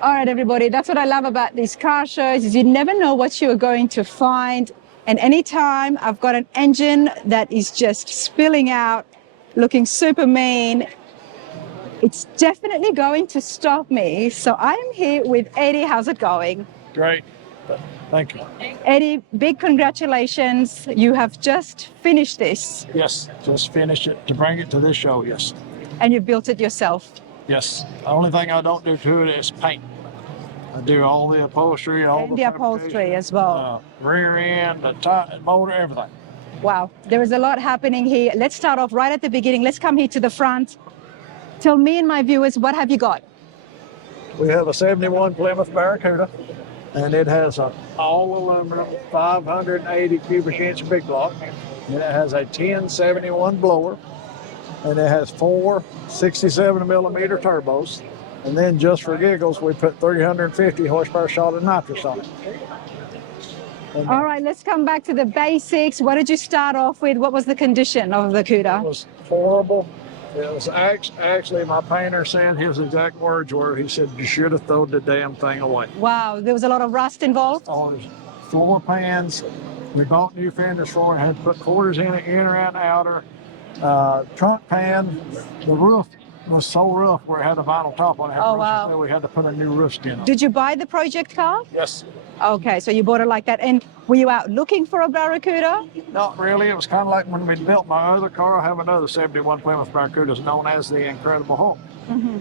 All right, everybody, that's what I love about these car shows is you never know what you are going to find. And anytime I've got an engine that is just spilling out, looking super mean, it's definitely going to stop me. So I am here with Eddie. How's it going? Great. Thank you. Eddie, big congratulations. You have just finished this. Yes, just finished it to bring it to this show, yes. And you built it yourself. Yes. The only thing I don't do to it is paint. I do all the upholstery, all the upholstery as well. Rear end, the motor, everything. Wow, there is a lot happening here. Let's start off right at the beginning. Let's come here to the front. Tell me and my viewers, what have you got? We have a 71 Plymouth Barracuda, and it has an all aluminum 580 cubic inch big block, and it has a 1071 blower, and it has 4 67 millimeter turbos, and then just for giggles we put 350 horsepower solid nitrous on it. All right, let's come back to the basics. What did you start off with? What was the condition of the Cuda? It was horrible. It was actually, my painter said his exact words were, he said, you should have thrown the damn thing away. Wow, there was a lot of rust involved? Oh, floor pans. We bought new fenders for it, had to put quarters in it, inner and outer. Trunk pan, the roof was so rough where it had a vinyl top on it. Oh, wow. So we had to put a new roof skin on. Did you buy the project car? Yes. Okay, so you bought it like that. And were you out looking for a Barracuda? Not really. It was kind of like when we built my other car. I have another 71 Plymouth Barracuda known as the Incredible Hulk. Mm-hmm.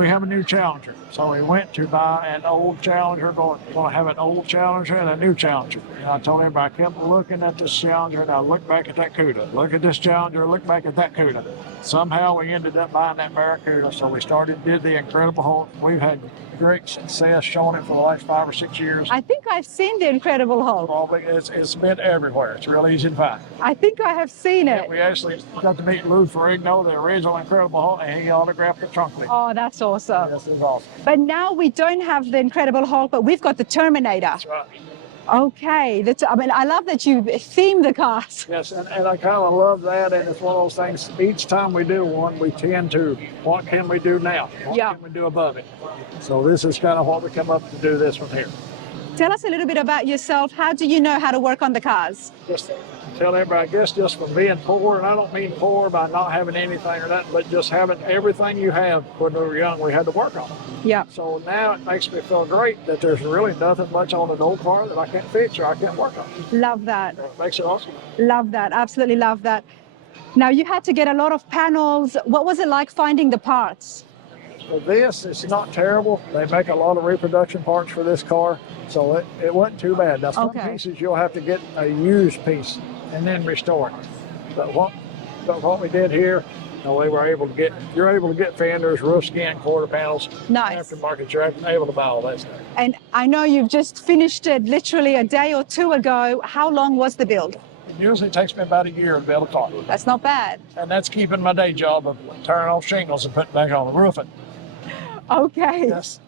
We have a new Challenger. So we went to buy an old Challenger, going to have an old Challenger and a new Challenger. And I told everybody, I kept looking at this Challenger and I looked back at that Cuda. Look at this Challenger, look back at that Cuda. Somehow we ended up buying that Barracuda. So we did the Incredible Hulk. We've had great success showing it for the last 5 or 6 years. I think I've seen the Incredible Hulk. Probably, it's been everywhere. It's real easy to find. I think I have seen it. Yeah, we actually got to meet Lou Ferrigno, the original Incredible Hulk, and he autographed the trunk leaf. Oh, that's awesome. Yes, it's awesome. But now we don't have the Incredible Hulk, but we've got the Terminator. That's right. Okay, I love that you theme the cars. Yes, and I kind of love that, and it's one of those things, each time we do one, we tend to, what can we do now? What can we do above it? So this is kind of what we come up to do this one here. Tell us a little bit about yourself. How do you know how to work on the cars? Just tell everybody, I guess just from being poor, and I don't mean poor by not having anything or nothing, but just having everything you have when we were young, we had to work on. Yeah. So now it makes me feel great that there's really nothing much on an old car that I can't fix or I can't work on. Love that. It makes it awesome. Love that. Absolutely love that. Now, you had to get a lot of panels. What was it like finding the parts? For this, it's not terrible. They make a lot of reproduction parts for this car, so it wasn't too bad. Now, some pieces you'll have to get a used piece and then restore it. But what we did here, you're able to get fenders, roof skin, quarter panels. Nice. Aftermarket, you're able to buy all that stuff. And I know you've just finished it literally a day or two ago. How long was the build? It usually takes me about a year to build a car. That's not bad. And that's keeping my day job of turning off shingles and putting back on the roofing. Okay. Yes.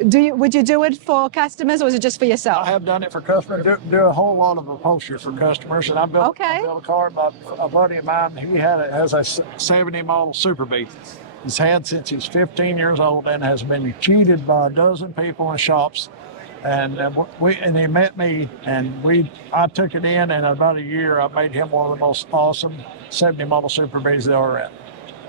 Would you do it for customers or is it just for yourself? I have done it for customers. Do a whole lot of upholstery for customers, and I built a car by a buddy of mine. He has a 70 model Super Bee. He's had since he's 15 years old and has been cheated by a dozen people in shops. And he met me, and I took it in about a year. I made him one of the most awesome 70 model Super Bees there are at.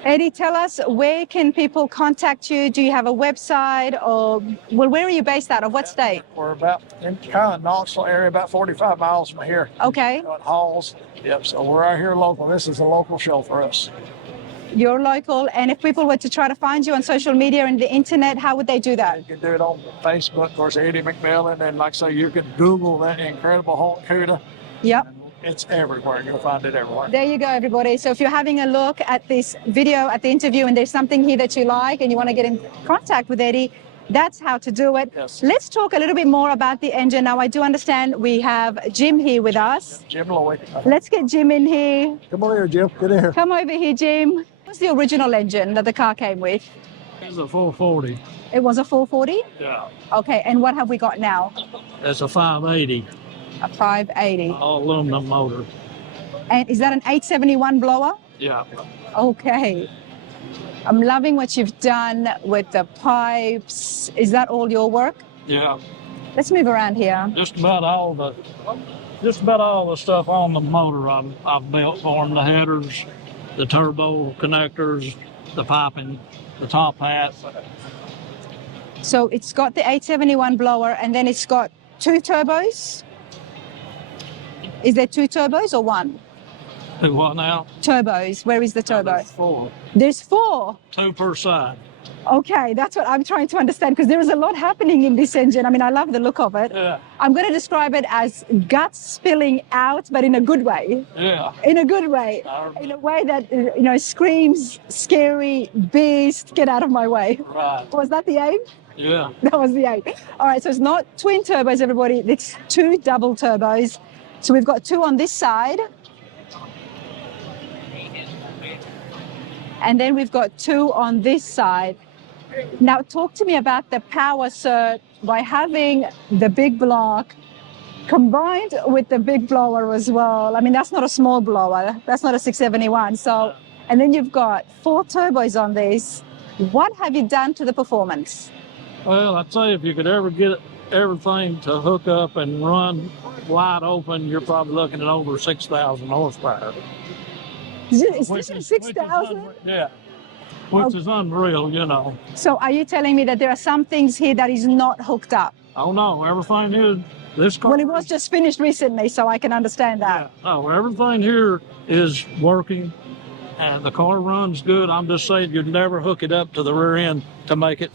Eddie, tell us, where can people contact you? Do you have a website, or where are you based out of? What state? We're about in kind of Knoxville area, about 45 miles from here. Okay. At Halls. Yep. So we're out here local. This is a local show for us. You're local, and if people were to try to find you on social media and the internet, how would they do that? You can do it on Facebook, of course, Eddie McMillan, and like I say, you can Google that Incredible Hulk Cuda. Yep. It's everywhere. You'll find it everywhere. There you go, everybody. So if you're having a look at this video, at the interview, and there's something here that you like and you want to get in contact with Eddie, that's how to do it. Yes. Let's talk a little bit more about the engine. Now, I do understand we have Jim here with us. Jim Lloyd. Let's get Jim in here. Come on here, Jim. Get in here. Come over here, Jim. What's the original engine that the car came with? It's a 440. It was a 440? Yeah. Okay, and what have we got now? It's a 580. A 580. All aluminum motor. And is that an 871 blower? Yeah. Okay. I'm loving what you've done with the pipes. Is that all your work? Yeah. Let's move around here. Just about all the stuff on the motor I've built for them. The headers, the turbo connectors, the piping, the top hat. So it's got the 871 blower, and then it's got 2 turbos. Is there 2 turbos or 1? What now? Turbos. Where is the turbo? There's 4. There's 4. 2 per side. Okay, that's what I'm trying to understand, because there is a lot happening in this engine. I mean, I love the look of it. Yeah. I'm going to describe it as guts spilling out, but in a good way. Yeah. In a good way. In a way that, screams, scary, beast, get out of my way. Right. Was that the aim? Yeah. That was the aim. All right, so it's not twin turbos, everybody. It's 2 double turbos. So we've got 2 on this side. And then we've got 2 on this side. Now, talk to me about the power surge by having the big block combined with the big blower as well. I mean, that's not a small blower. That's not a 671. So, and then you've got 4 turbos on this. What have you done to the performance? Well, I'd say if you could ever get everything to hook up and run wide open, you're probably looking at over 6,000 horsepower. Is this 6,000? Yeah. Which is unreal, So are you telling me that there are some things here that is not hooked up? Oh no, everything is this car. Well, it was just finished recently, so I can understand that. Yeah, no, everything here is working and the car runs good. I'm just saying you'd never hook it up to the rear end to make it,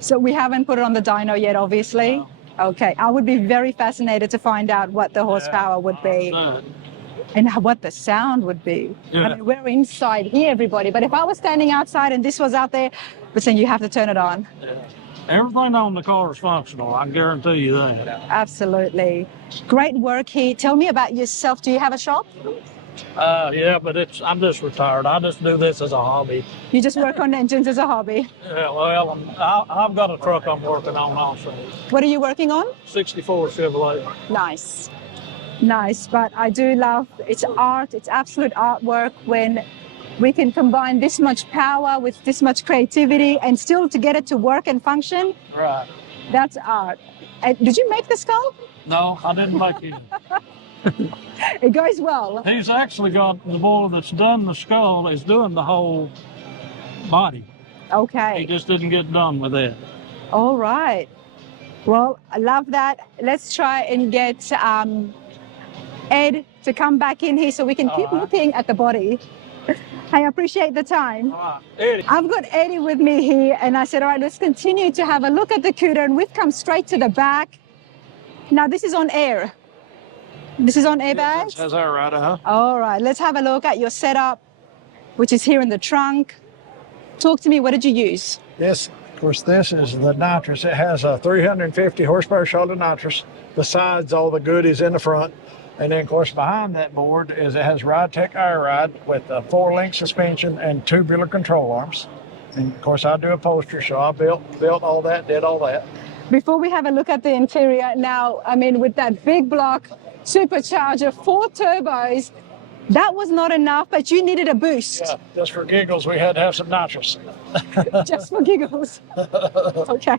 So we haven't put it on the dyno yet, obviously? No. Okay, I would be very fascinated to find out what the horsepower would be. And what the sound would be. Yeah. I mean, we're inside here, everybody, but if I was standing outside and this was out there, but saying you have to turn it on. Yeah. Everything on the car is functional, I guarantee you that. Absolutely. Great work here. Tell me about yourself. Do you have a shop? Yeah, but I'm just retired. I just do this as a hobby. You just work on engines as a hobby? Yeah, well, I've got a truck I'm working on also. What are you working on? 64 Chevrolet. Nice. Nice, but I do love, it's art, it's absolute artwork when we can combine this much power with this much creativity and still to get it to work and function. Right. That's art. And did you make the skull? No, I didn't make it. It goes well. He's actually got, the boy that's done the skull is doing the whole body. Okay. He just didn't get done with it. All right. Well, I love that. Let's try and get Ed to come back in here so we can keep looking at the body. I appreciate the time. Eddie. I've got Eddie with me here, and I said, all right, let's continue to have a look at the CUDA, and we've come straight to the back. Now, this is on air. This is on airbags? That's all right, All right, let's have a look at your setup, which is here in the trunk. Talk to me, what did you use? Yes, of course, this is the nitrous. It has a 350 horsepower shot of nitrous. Besides all the goodies in the front. And then, of course, behind that board is it has RideTech Air Ride with a 4-link suspension and tubular control arms. And, of course, I do upholstery, so I built all that, did all that. Before we have a look at the interior now, I mean, with that big block supercharger, 4 turbos, that was not enough, but you needed a boost. Yeah, just for giggles, we had to have some nitrous. Just for giggles. Okay.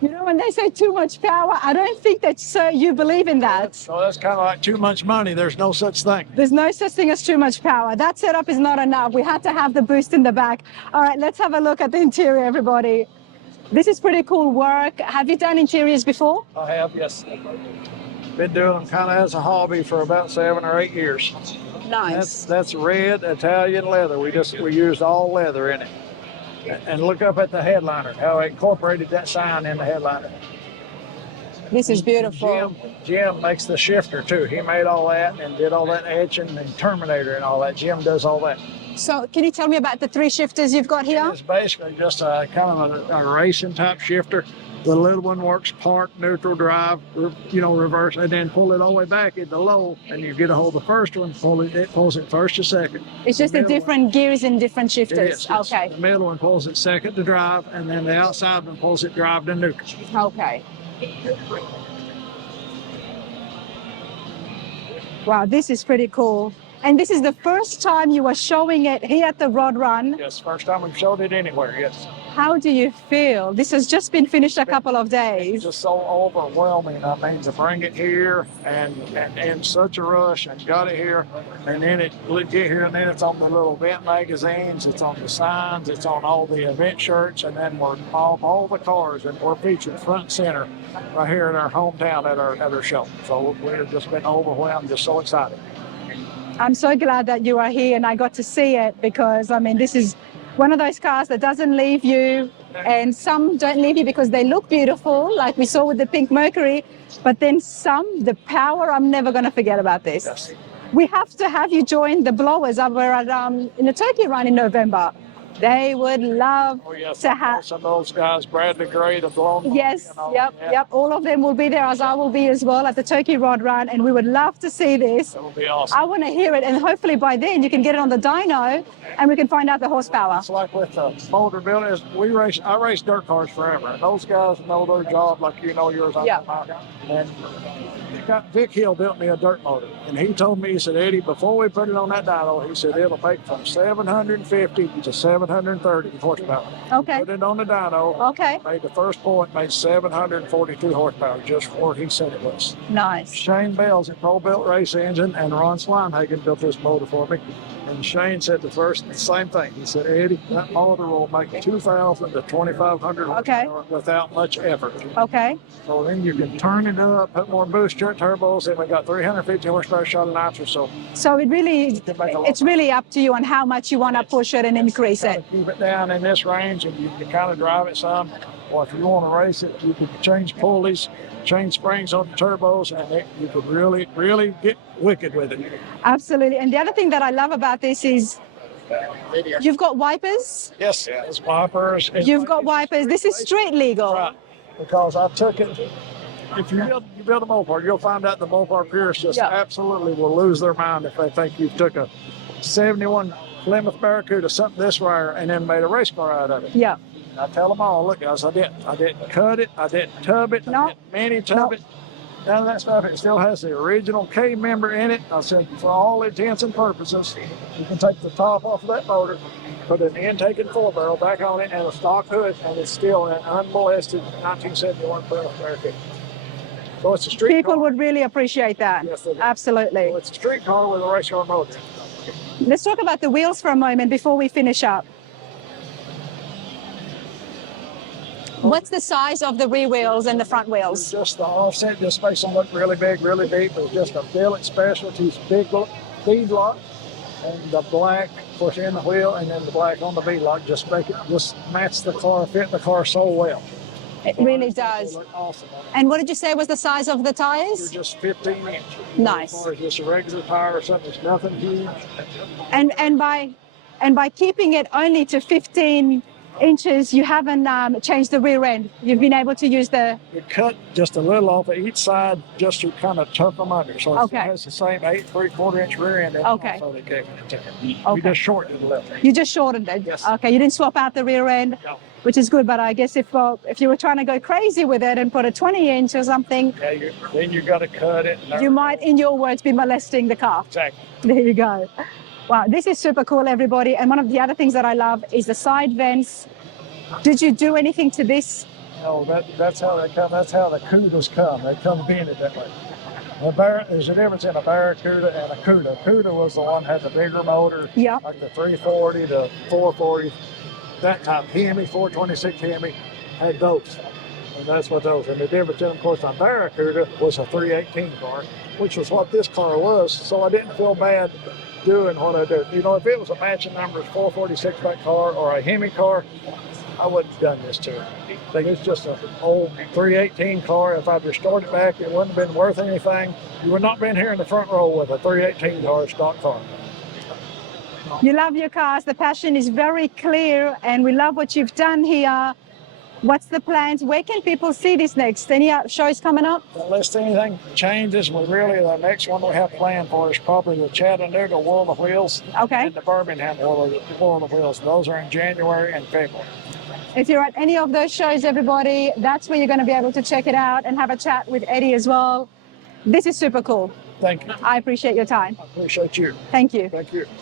When they say too much power, I don't think that you believe in that. So that's kind of like too much money. There's no such thing. There's no such thing as too much power. That setup is not enough. We had to have the boost in the back. All right, let's have a look at the interior, everybody. This is pretty cool work. Have you done interiors before? I have, yes. Been doing them kind of as a hobby for about 7 or 8 years. Nice. That's red Italian leather. We used all leather in it. And look up at the headliner, how I incorporated that sign in the headliner. This is beautiful. Jim makes the shifter too. He made all that and did all that etching and Terminator and all that. Jim does all that. So can you tell me about the 3 shifters you've got here? It's basically just a kind of a racing type shifter. The little one works park, neutral, drive, reverse, and then pull it all the way back into low, and you get a hold of the first one, it pulls it first to second. It's just the different gears and different shifters. Yes. Okay. The middle one pulls it second to drive, and then the outside one pulls it drive to neutral. Okay. Wow, this is pretty cool. And this is the first time you are showing it here at the Rod Run. Yes, first time we've showed it anywhere, yes. How do you feel? This has just been finished a couple of days. Just so overwhelming. I mean, to bring it here and in such a rush and got it here, and then it get here, and then it's on the little event magazines, it's on the signs, it's on all the event shirts, and then we're all the cars, and we're featured front and center right here in our hometown at our show. So we've just been overwhelmed, just so excited. I'm so glad that you are here and I got to see it, because I mean, this is one of those cars that doesn't leave you, and some don't leave you because they look beautiful, like we saw with the pink Mercury, but then some, the power, I'm never going to forget about this. Yes. We have to have you join the blowers over at in the Turkey Run in November. They would love to have some of those guys, Bradley Gray, the blown. Yes, yep. All of them will be there, as I will be as well, at the Turkey Rod Run, and we would love to see this. That would be awesome. I want to hear it, and hopefully by then you can get it on the dyno, and we can find out the horsepower. It's like with motor builders. I race dirt cars forever, and those guys know their job like you know yours. And Vic Hill built me a dirt motor, and he told me, he said, Eddie, before we put it on that dyno, he said it'll make from 750 to 730 horsepower. Okay. Put it on the dyno. Okay. Made the first point, made 742 horsepower, just where he said it was. Nice. Shane Bell's at Pro Built Race Engine, and Ron Slimehagen built this motor for me. And Shane said the same thing. He said, Eddie, that motor will make 2,000 to 2,500 horsepower without much effort. Okay. So then you can turn it up, put more boost turbos, and we got 350 horsepower shot of nitrous. So it's really up to you on how much you want to push it and increase it. Keep it down in this range, and you can kind of drive it some. Or if you want to race it, you can change pulleys, change springs on the turbos, and you could really, really get wicked with it. Absolutely. And the other thing that I love about this is you've got wipers. Yes, it's wipers. You've got wipers. This is street legal. Right, because I took it. If you build a Mopar, you'll find out the Mopar purists just absolutely will lose their mind if they think you took a 71 Plymouth Barracuda, something this rare, and then made a race car out of it. Yeah. I tell them all, look guys, I didn't cut it, I didn't tub it, I didn't mini tub it, none of that stuff. It still has the original K member in it. I said, for all intents and purposes, you can take the top off of that motor, put an intake and 4-barrel back on it, and a stock hood, and it's still an unmolested 1971 Plymouth Barracuda. So it's a street People car. would really appreciate that. Yes, they do. Absolutely. So it's a street car with a race car motor. Let's talk about the wheels for a moment before we finish up. What's the size of the rear wheels and the front wheels? It's just the offset just makes them look really big, really deep. It's just a billet specialties big bead lock, and the black in the wheel, and then the black on the bead lock just match the car, fit the car so well. It really does. Look awesome. And what did you say was the size of the tires? They're just 15 inch. Nice. As far as just a regular tire or something, it's nothing huge. And by keeping it only to 15 inches, you haven't changed the rear end. You've been able to use the... You cut just a little off of each side just to kind of tuck them under. So it has the same 8 3/4 inch rear end. Okay. So they gave it to you. You just shortened it a little. You just shortened it? Yes. Okay, you didn't swap out the rear end? No. Which is good, but I guess if you were trying to go crazy with it and put a 20 inch or something, then you got to cut it. You might, in your words, be molesting the car. Exactly. There you go. Wow, this is super cool, everybody. And one of the other things that I love is the side vents. Did you do anything to this? No, that's how they come. That's how the Cudas come. They come being it that way. There's a difference in a Barracuda and a Cuda. Cuda was the one that had the bigger motor, like the 340 to 440. That type Hemi, 426 Hemi, had those. And that's what those. And the difference in, of course, on Barracuda was a 318 car, which was what this car was. So I didn't feel bad doing what I did. You know, if it was a matching numbers 446 back car or a Hemi car, I wouldn't have done this to it. I think it's just an old 318 car. If I'd restored it back, it wouldn't have been worth anything. You would not have been here in the front row with a 318 car, stock car. You love your cars. The passion is very clear, and we love what you've done here. What's the plans? Where can people see this next? Any shows coming up? Unless anything changes, the next one we have planned for is probably the Chattanooga World of Wheels and the Birmingham World of Wheels. Those are in January and February. If you're at any of those shows, everybody, that's where you're going to be able to check it out and have a chat with Eddie as well. This is super cool. Thank you. I appreciate your time. I appreciate you. Thank you. Thank you.